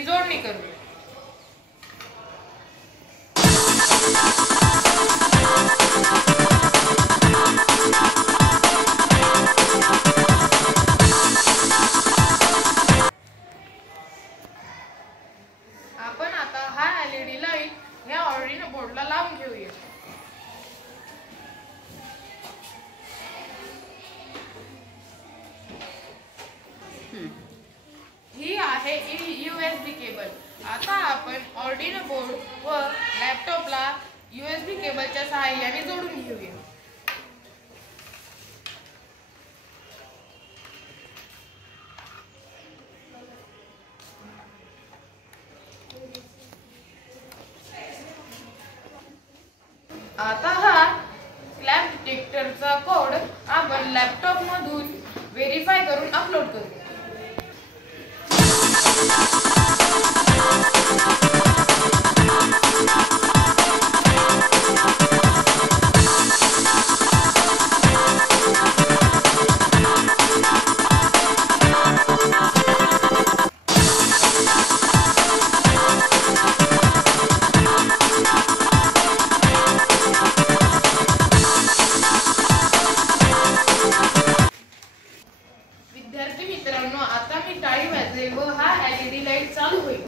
याची जोडणी करूया। आपण आता हा LED लाईट या ऑर्डिनो बोर्डला लावून घेऊया। ही आहे USB केबल। आता आपण ऑर्डिनो बोर्ड व लॅपटॉपला USB केबलच्या सहाय्याने जोडून घेऊया। आता हा स्लॅब डिटेक्टरचा कोड आपण लॅपटॉप मधून व्हेरीफाय करून अपलोड करूया। विद्यार्थी मित्रांनो, आता मी टाळी वाजवेल व हा LED लाईट चालू होईल।